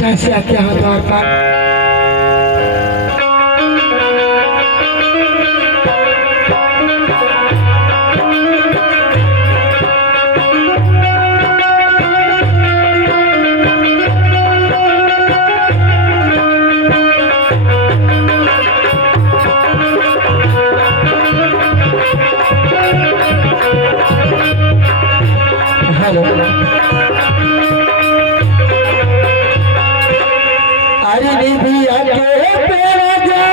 कैसे आके यहाँ द्वार पर अरे निधि आके पेड़ जा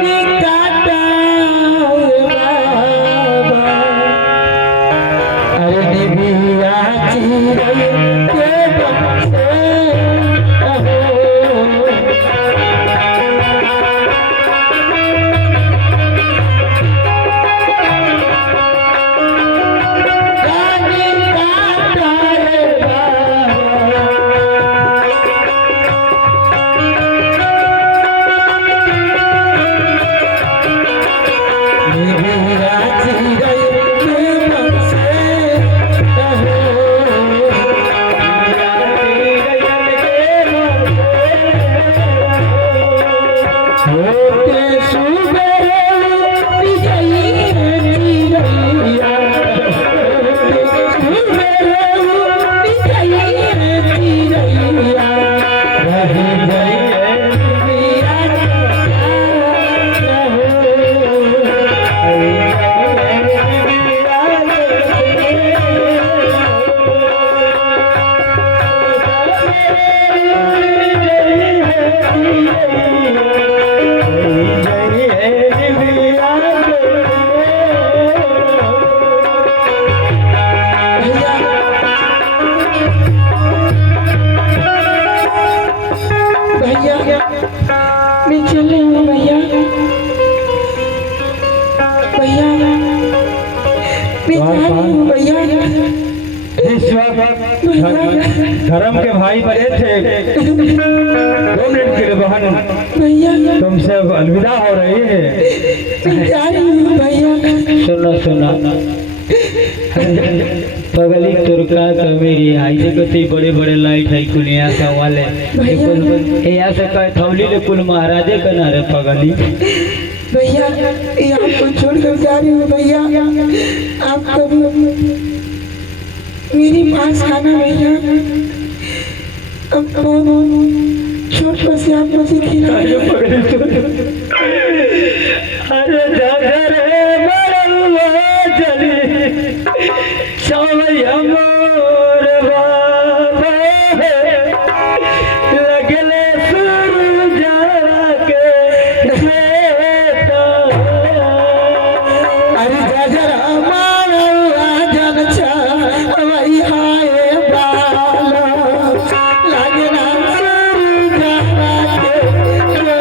निकाटा बाबा अरे निधि आची के बसे मैं चल रही हूँ भैया भैया मैं जा रही हूँ भैया। इस वक्त धर्म के भाई बने थे 2 मिनट के लिए बहन भैया तुमसे अलविदा हो रही है। मैं जा रही हूँ भैया। सुनो सुनो पगली तुर्का का मेरी आई देखो ती बड़े बड़े लाइट है कुनिया का वाले यहाँ से कहे थौली ले कुल महाराजे का ना रे पगली भैया ये आपको छोड़कर जा रही हूँ भैया। आप कभी मेरे पास आना भैया। अब छोट पर से आप मुझे खिलाइए। अरे चवैया मोर बाबा लगले सूरजा के बेटा अरे जजरा मारवा जन छवई हाय बाला लगना सूरजा के बेटा।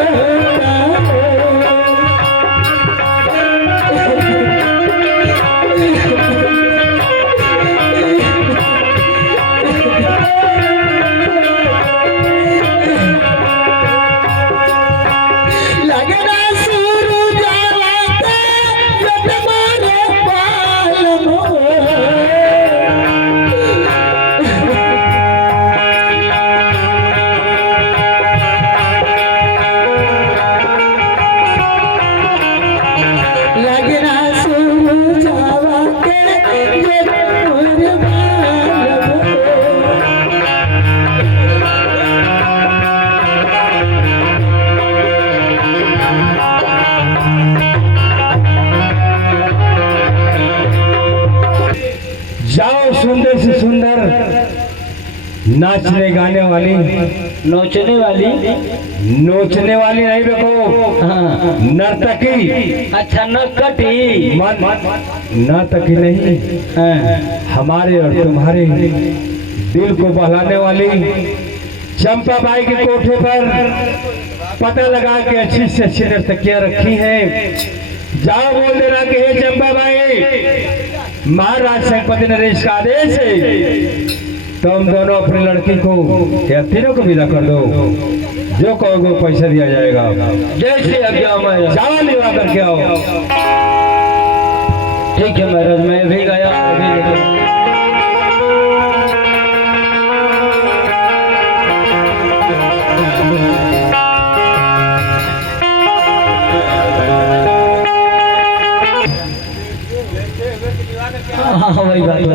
जाओ सुंदर से सुंदर नाचने गाने वाली नोचने वाली नोचने वाली नहीं देखो हाँ नर्तकी। अच्छा नकटी नर्तकी नहीं हाँ। हमारे और तुम्हारे दिल को बहलाने वाली चंपा बाई के कोठे पर पता लगा के अच्छी से अच्छी नर्तकियां रखी हैं। जाओ बोल देना कि हे चंपा बाई महाराज संपति नरेश का आदेश है तुम दोनों अपनी लड़की को या तीनों को विदा कर दो। जो कहोगे पैसा दिया जाएगा। जैसे आज्ञा महाराज। जाओ लिवा करके आओ। ठीक है महाराज मैं भी गया अभी लेकर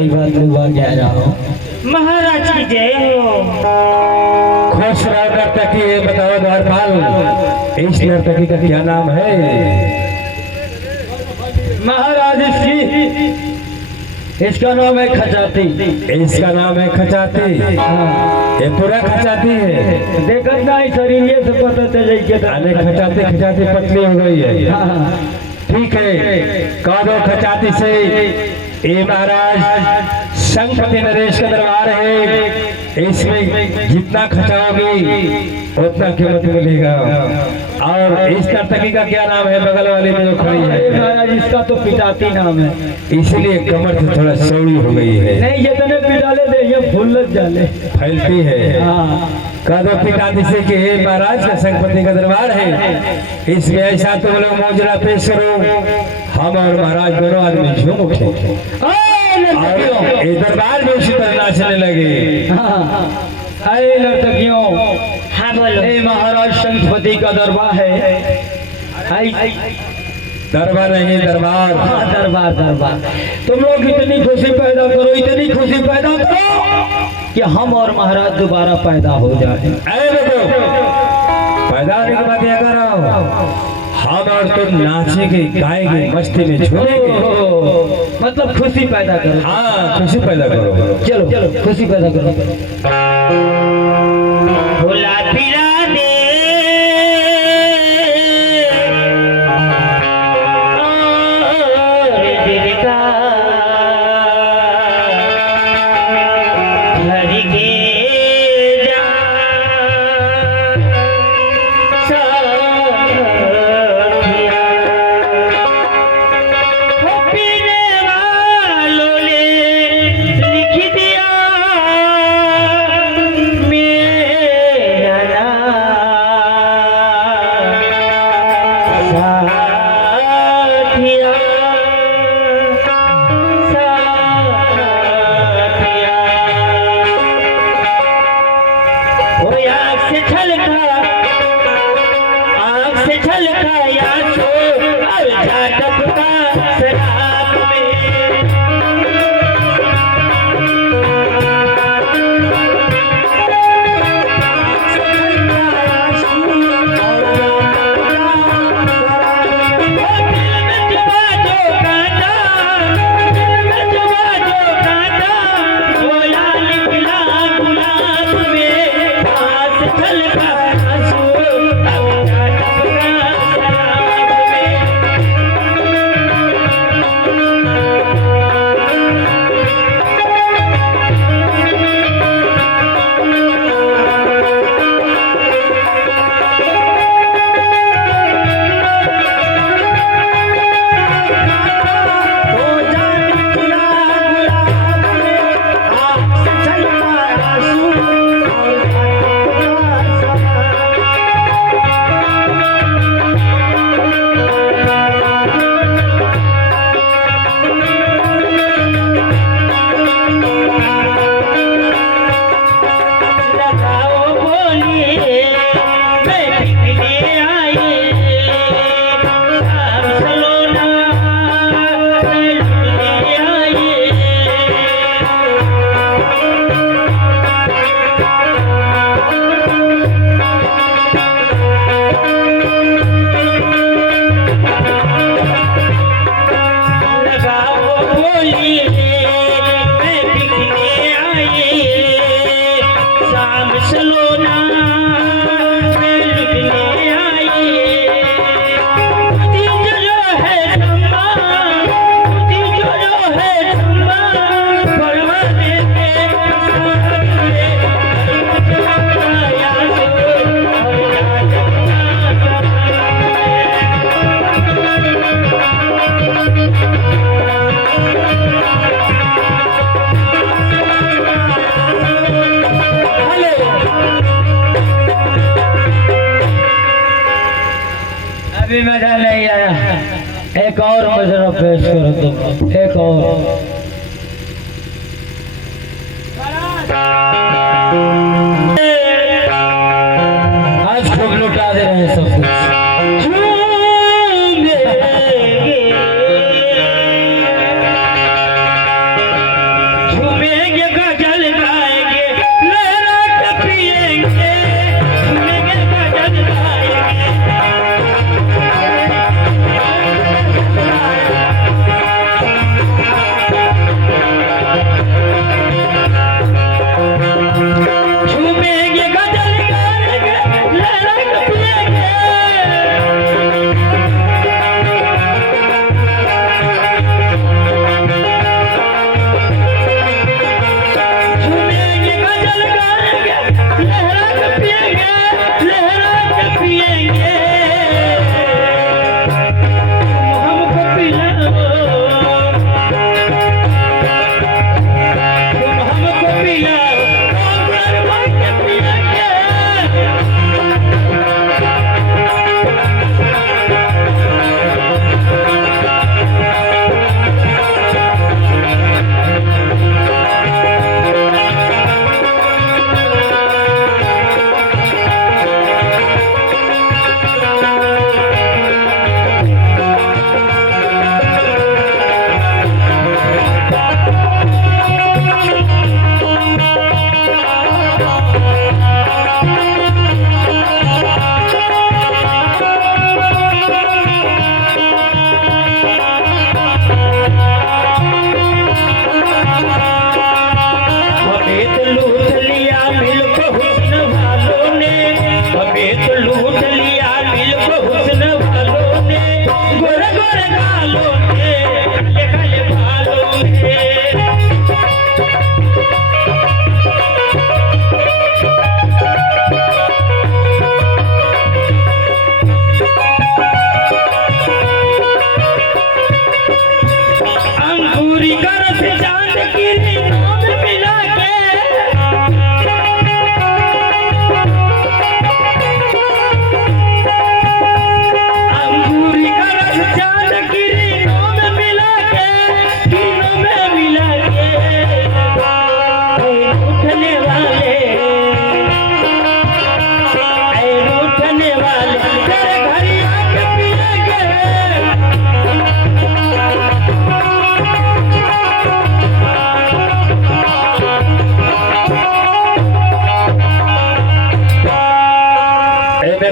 आशीर्वाद लुबा के आ रहा हूँ। महाराज की जय हो। खुश रहो नर्तकी। ये बताओ द्वारपाल, इस नर्तकी का क्या नाम है? महाराज इसका नाम है खचाती। इसका नाम है खचाती। हाँ। ये पूरा खचाती है। देखत नहीं शरीर ये से पता चले के अरे खचाती खचाती पतली हो गई है। हाँ। ठीक है, कह दो खचाती से ये महाराज संगपति नरेश का दरबार है, इसमें जितना खचाओगी उतना कीमत मिलेगा। और इस नर्तकी का क्या नाम है बगल वाली में जो खड़ी है? महाराज इसका तो पिटाती नाम है, इसलिए कमर से थोड़ा चौड़ी हो गई है। नहीं ये तने पिटाले दे ये फूलत जाले फैलती है। हाँ। कह दो पिटाती से कि हे महाराज का संगपति का दरबार है, इसमें ऐसा तुम लोग मौजरा पेश करो, हम और महाराज दोनों आदमी झूम उठे और ये दरबार में उसी तरह नाचने लगे। अरे नर्तकियों, हाँ बोलो। हे महाराज संगपति का दरबार है। दरबार नहीं दरबार। हाँ दरबार दरबार। तुम लोग इतनी खुशी पैदा करो, इतनी खुशी पैदा करो कि हम और महाराज दोबारा पैदा हो जाए। अरे देखो, पैदा होने की बात यह कर रहा हूँ, हम और तुम नाचेंगे गाएंगे मस्ती में झूमेंगे। मतलब खुशी पैदा करो। हाँ खुशी पैदा करो। चलो चलो खुशी पैदा करो। भोला पिला दे और दिल का भर के जा साथिया। हो पीने वालों ने लिख दिया मेरा नाम साथिया साथिया। ओ आँख से छलका या सो और झटका शराब में। अभी मजा नहीं आया, एक और मजरा पेश करो तुम, एक और। आज खूब लुटा दे रहे हैं सब कुछ।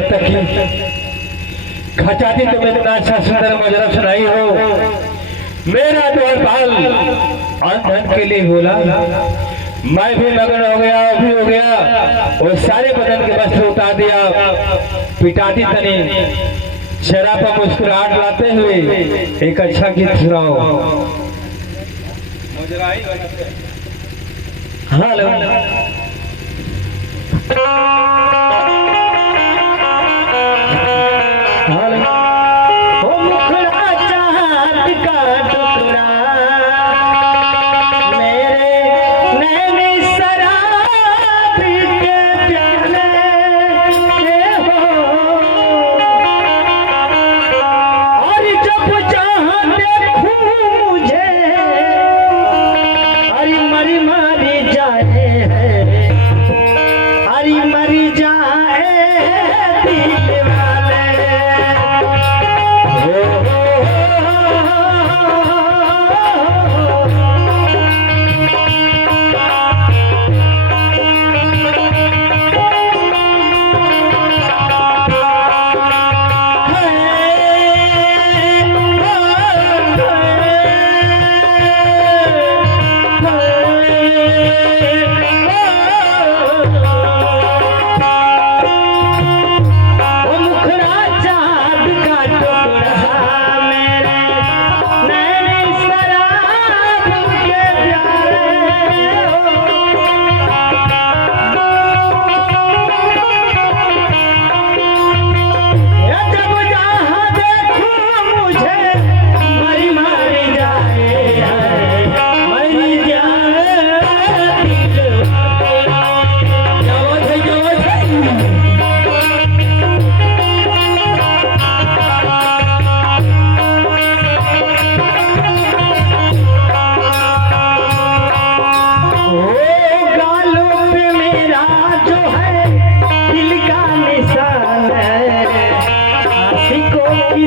नर्तकी खचाती तुम्हें इतना अच्छा सुंदर मुजरा सुनाई हो। मेरा द्वारपाल अंधन के लिए बोला, मैं भी मगन हो गया, वो भी हो गया, और सारे बदन के वस्त्र उतार दिया। पिटाती तनी चेहरा पर मुस्कुराहट लाते हुए एक अच्छा गीत सुनाओ। हेलो ओ मुखड़ा चांद का टुकड़ा मेरे नैनी शराब के प्याले हो। और जब जहाँ देखूं मुझे अरे मरी मारी जाए है, अरे मरी जाए दिल वाले।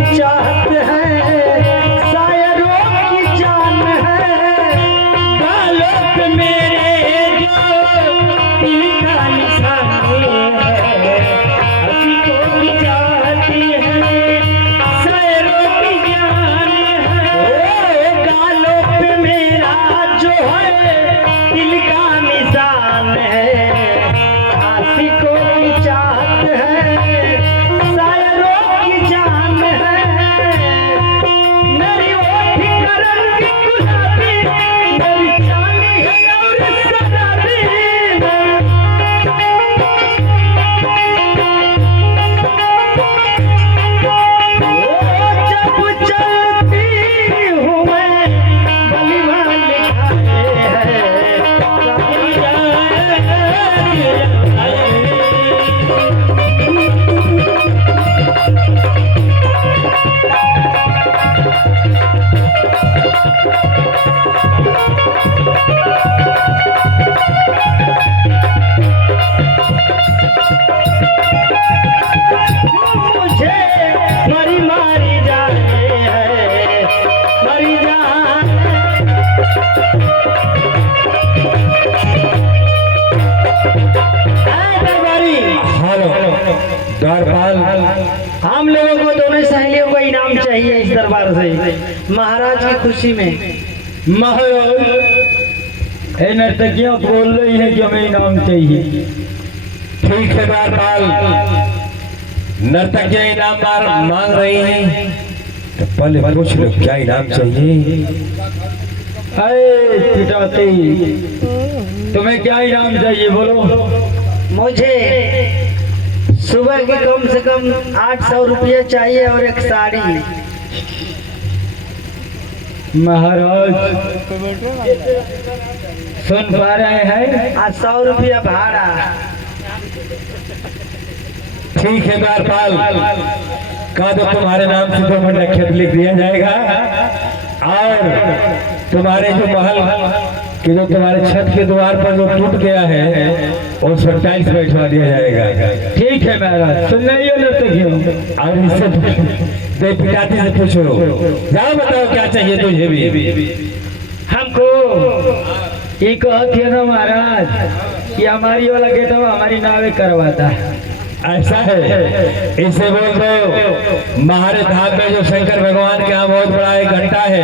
चाहत है शायरों की जान है, गालों पे मेरे जो दिल का निशानी है। हसीकों की चाहती है शायरों की जान है, गालों पे मेरा जो है दिल का निशान है। हसीकों की चाहत है शायरों की जान है। मेरी ओठ का रंग गुलाबी, मेरी चांदी है और शराबी। जब चलती हूँ मैं बलिवान लिखाए है, कभी मुझे मरी मारी जाए है, मरी जाए। दरबारी हेलो द्वारपाल, हम लोगों को दोनों सहेलियों को इनाम चाहिए इस दरबार से, महाराज की खुशी में। महाराज ए नर्तकियां बोल रही है कि हमें इनाम चाहिए। ठीक है द्वारपाल, नर्तकियां इनाम मांग रही हैं, तो पहले पूछ लो क्या इनाम चाहिए। अरे पिटाती, तुम्हें क्या इनाम चाहिए बोलो। मुझे सुबह के कम से कम 800 रुपये चाहिए और एक साड़ी। महाराज सुन पा रहे हैं, 100 रुपया भाड़ा। ठीक है द्वारपाल, कहा तो तुम्हारे नाम से 2 महीने खेत लिख दिया जाएगा, और तुम्हारे जो महल कि जो तुम्हारे छत के द्वार पर जो टूट गया है उस पर टाइल्स बैठवा दिया जाएगा। ठीक है महाराज, सुन रही हो नर्तकियों। और इससे दे पिताजी से पूछो, जाओ बताओ क्या चाहिए तुझे भी। हमको ये कहती है ना महाराज कि हमारी वाला गेटवा हमारी नावे करवाता है। ऐसा है, इसे बोल दो महारे धाम में जो शंकर भगवान के यहाँ बहुत बड़ा एक घंटा है,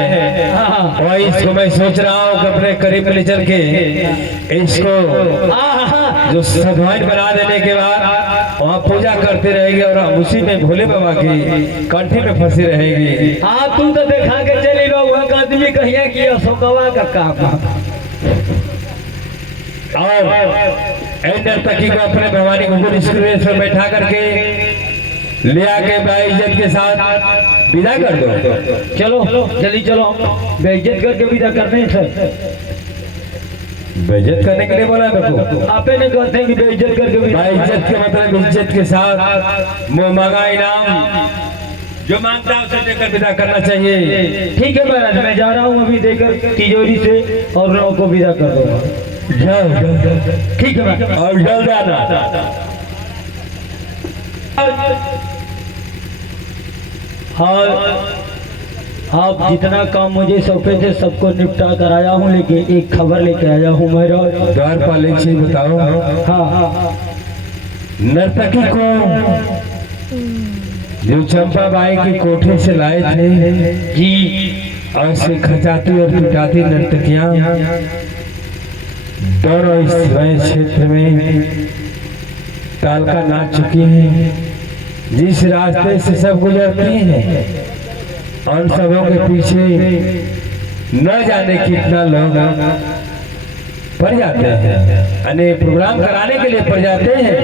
और इसको मैं सोच रहा हूँ कि अपने करीब में चल के इसको जो सधवाइन बना देने के बाद वहाँ पूजा करते रहेगी और उसी में भोले बाबा की कंठी में फंसी रहेगी। हाँ तू तो देखा के चली वहाँ का आदमी कहिए कि अशोकवा का काम। और नर्तकी को अपने भवानी गुरुकुल स्कूल में बैठा करके ले आके बेइज्जत के साथ विदा कर दो। चलो जल्दी चलो, हम बेइज्जत करके विदा करते हैं सर। बेइज्जत करने के लिए बोला मेरे को? आपे ने कहते हैं कि बेइज्जत करके विदा। बेइज्जत के मतलब इज्जत के साथ मुँह मांगा इनाम जो मांगता है उसे देकर विदा करना चाहिए। ठीक है महाराज, मैं जा रहा हूँ अभी देकर तिजोरी से और लोगों को विदा कर दूंगा। ठीक है और जल्द आना। हाँ, आप जितना काम मुझे सौंपे थे सबको निपटा कर आया हूँ, लेकिन एक खबर लेके आया हूँ महाराज। द्वारपाल एक चीज बताओ। हाँ, नर्तकी को जो चंपा बाई की कोठे से लाए थे जी, और से खचाती और पिटाती नर्तकियां दोनों इस क्षेत्र में तालका नाच चुकी हैं। जिस रास्ते से सब गुजरती हैं उन सबों के पीछे न जाने कितना लोग पड़ जाते हैं, यानी प्रोग्राम कराने के लिए पड़ जाते हैं।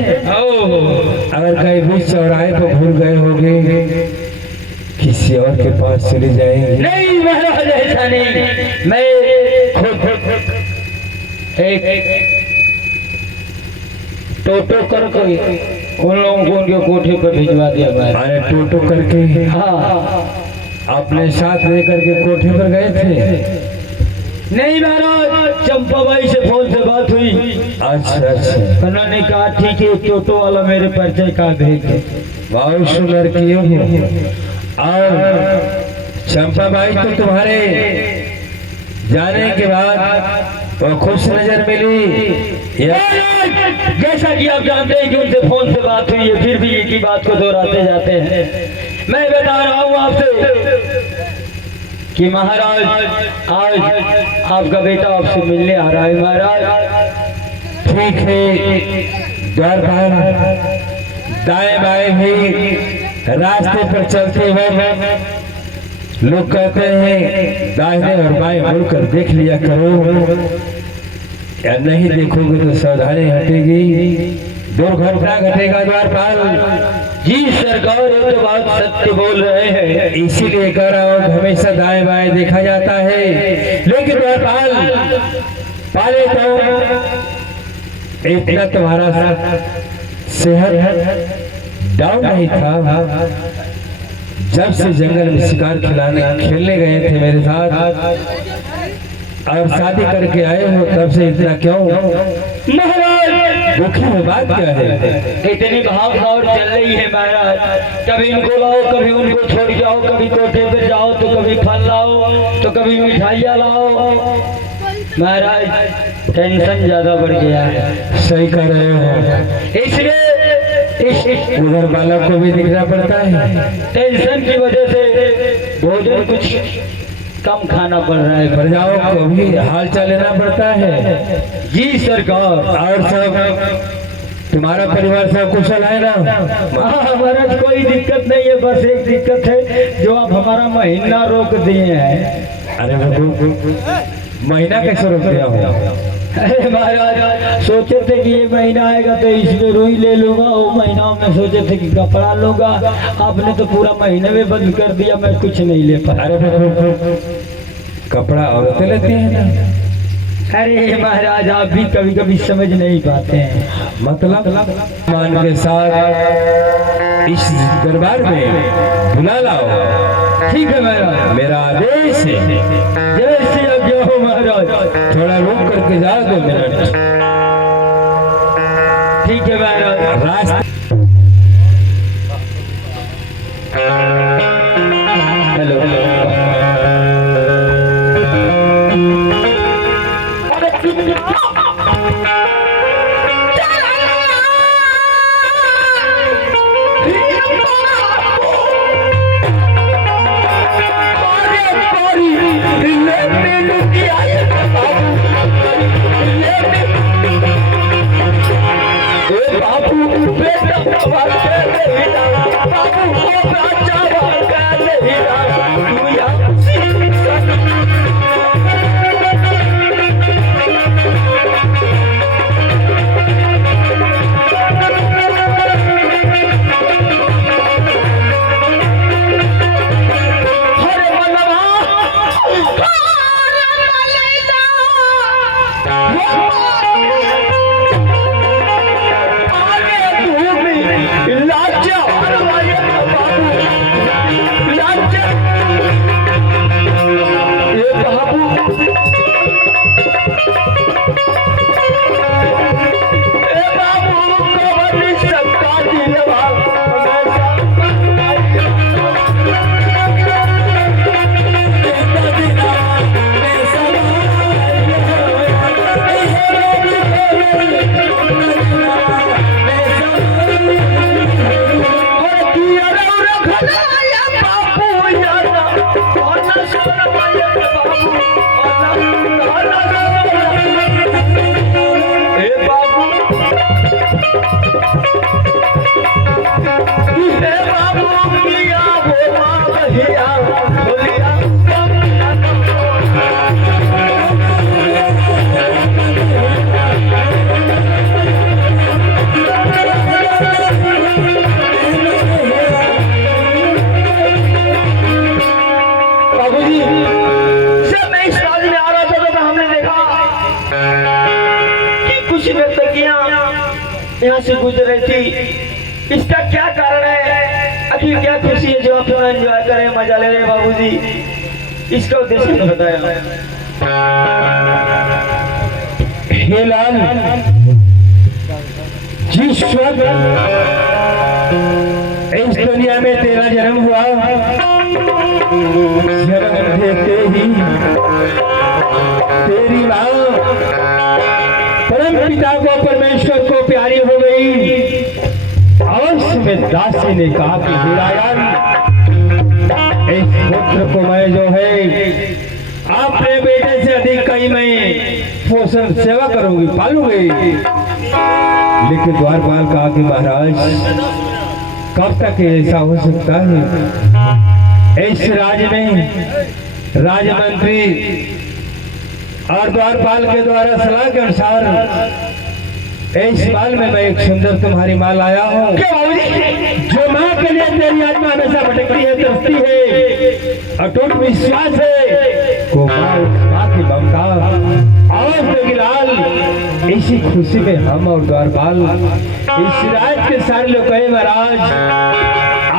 अगर कहीं बीच चौराहे पर भूल गए होंगे, किसी और के पास चले जाएंगे। नहीं महाराज, ऐसा नहीं, मैं खुद एक टोटो करके उन लोगों को उनके कोठे पर भिजवा दिया। अरे टोटो करके? हाँ, अपने साथ लेकर के कोठे पर गए थे? नहीं महाराज, चंपा बाई से फोन से बात हुई। अच्छा। उन्होंने कहा ठीक है, टोटो वाला मेरे परिचय का भेज दो। बहुत सुंदर किए हो। और चंपा बाई तो तुम्हारे जाने के बाद वो खुश नजर मिली। जैसा कि आप जानते हैं कि उनसे फोन से बात हुई है, फिर भी एक ही बात को दोहराते जाते हैं। मैं बता रहा हूँ आपसे कि महाराज आज आपका बेटा आपसे मिलने आ रहा है। महाराज ठीक है, द्वारपाल दाएं बाएं भी रास्ते पर चलते हुए लोग कहते हैं दाहिने और बाएं मुड़कर देख लिया करो, या नहीं देखोगे तो सावधानी हटेगी, दुर्घटना घटेगा। द्वारपाल जी सरकार, ये तो बात सत्य बोल रहे हैं, इसीलिए कह रहा हूँ हमेशा दाएं बाएं देखा जाता है। लेकिन द्वारपाल पाले तो इतना तुम्हारा सेहत डाउन नहीं था। जब से जंगल में शिकार खेलने गए थे मेरे साथ और शादी करके आए हो, तब से इतना क्यों महाराज? दुखी में बात क्या है? इतनी भाग दौड़ चल रही है महाराज, कभी इनको लाओ, कभी उनको छोड़ जाओ, कभी कोठे पे जाओ तो कभी फल लाओ तो कभी मिठाइयाँ लाओ। महाराज टेंशन ज्यादा बढ़ गया है। सही कर रहे हो, इसलिए उधर बालक को भी दिखना पड़ता है। टेंशन की वजह से भोजन कुछ कम खाना पड़ रहा है, प्रजाओं को भी हाल चाल लेना पड़ता है। जी सरकार। और सब तुम्हारा परिवार सब कुशल है ना? हाँ हमारा कोई दिक्कत नहीं है, बस एक दिक्कत है जो आप हमारा महीना रोक दिए हैं। अरे महीना कैसे रोक दिया हो? अरे महाराज सोचे थे कि ये महीना आएगा तो इसमें रुई ले लूंगा, वो महीना में सोचे थे कि कपड़ा लूंगा, आपने तो पूरा महीने में बंद कर दिया, मैं कुछ नहीं ले पाया। अरे कपड़ा औरतें लेती हैं ना? अरे महाराज आप भी कभी कभी समझ नहीं पाते हैं। मतलब मान के साथ इस दरबार में बुला लाओ। ठीक है महाराज, मेरा आदेश है। जय श्री आज्ञा हो महाराज। थोड़ा रुक करके जाओ 2 मिनट। ठीक है महाराज। रास्ते हेलो यहाँ से गुजर रही थी, इसका क्या कारण है? आखिर क्या खुशी है जो आप एंजॉय कर रहे हैं, मजा ले रहे हैं बाबूजी? इसका उद्देश्य तो बताया। हे लाल, जिस वक्त इस दुनिया में तेरा जन्म हुआ, जन्म देते ही तेरी माँ परम पिता को, परमेश्वर को प्यारी हो गई। अवश्य में दासी ने कहा कि हिरायान, इस पुत्र को मैं जो है अपने बेटे से अधिक कहीं मैं पोषण सेवा करूंगी, पालूंगी। लेकिन द्वारपाल कहा कि महाराज, कब तक ऐसा हो सकता है? इस राज्य में राजमंत्री और द्वारपाल के द्वारा सलाह के अनुसार इस बाल में मैं एक सुंदर तुम्हारी माँ लाया हूँ, जो माँ के लिए तेरी आत्मा हमेशा भटकती है, तरसती है, अटूट विश्वास है को माँ की ममता। और लाल, इसी खुशी में हम और द्वारपाल इस राज्य के सारे लोग कहे, महाराज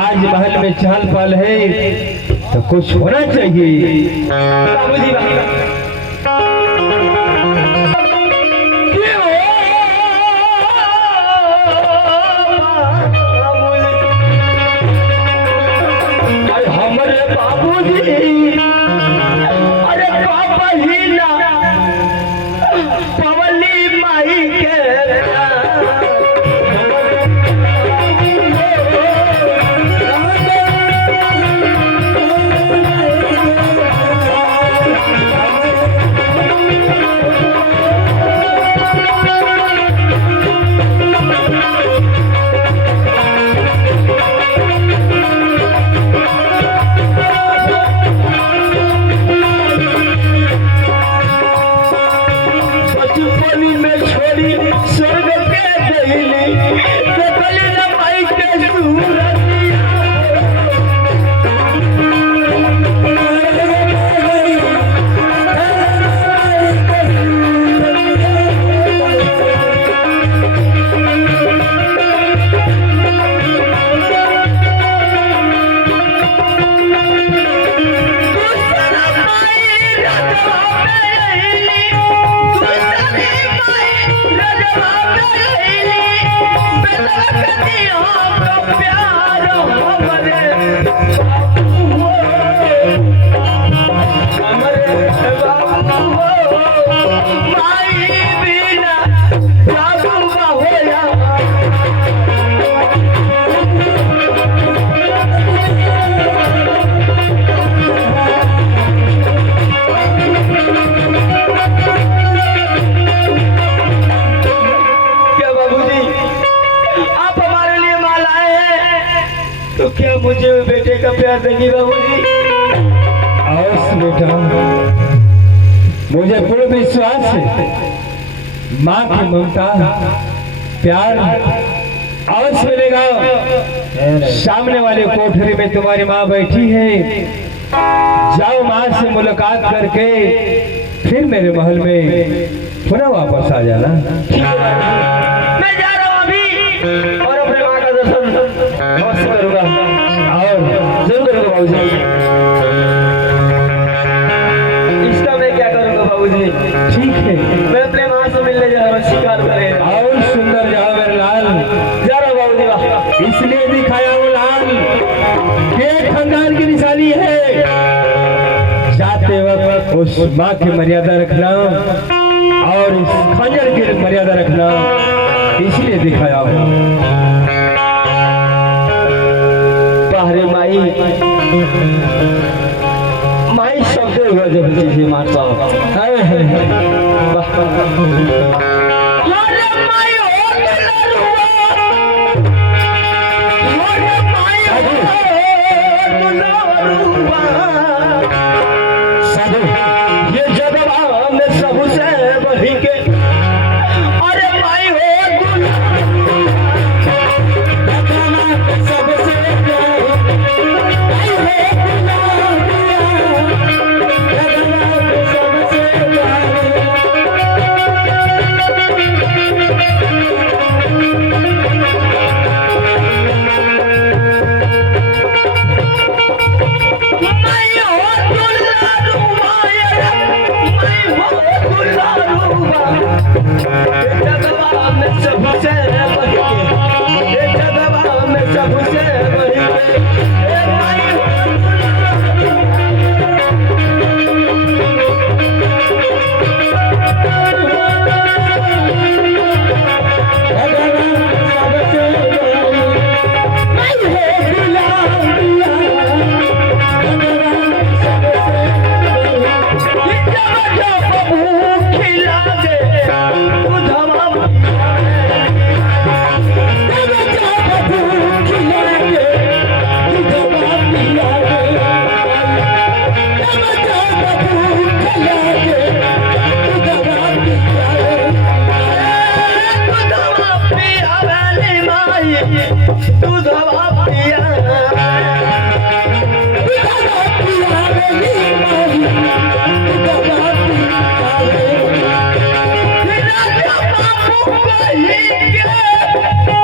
आज महल में चहल पहल है तो कुछ होना चाहिए। प्यार प्यार देगी बाबूजी। और बेटा मुझे पूर्ण विश्वास है माँ की ममता प्यार अवश्य मिलेगा। सामने वाले कोठरी में तुम्हारी माँ बैठी है, जाओ माँ से मुलाकात करके फिर मेरे महल में पुनः वापस आ जाना। मैं जा रहा हूँ अभी और अपने माँ का दर्शन अवश्य करूँगा और जरूर करूँगा बाबूजी। इसका मैं क्या करूँगा बाबूजी? ठीक है, मैं अपने माँ से मिलने जा रहा हूँ, शिकार करेगा। और सुंदर जाओ मेरे लाल। जा रहा हूँ बाबूजी। वाह, इसलिए दिखाया हूँ लाल के खानदान की निशानी है। जाते वक्त उस माँ की मर्यादा रखना और इस खंजर की मर्यादा रखना, इसलिए दिखाया हूँ। बाहरे माई माई शब्द हुआ जब जी मार साहब। ये जगह में सबसे बढ़ी के अरे माई हो सबसे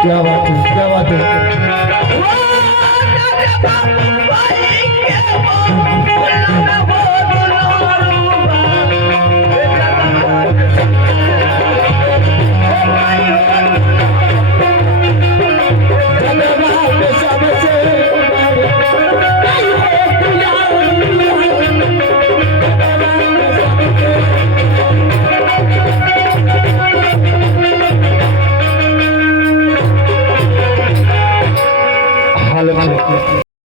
क्या बात है, क्या बात है।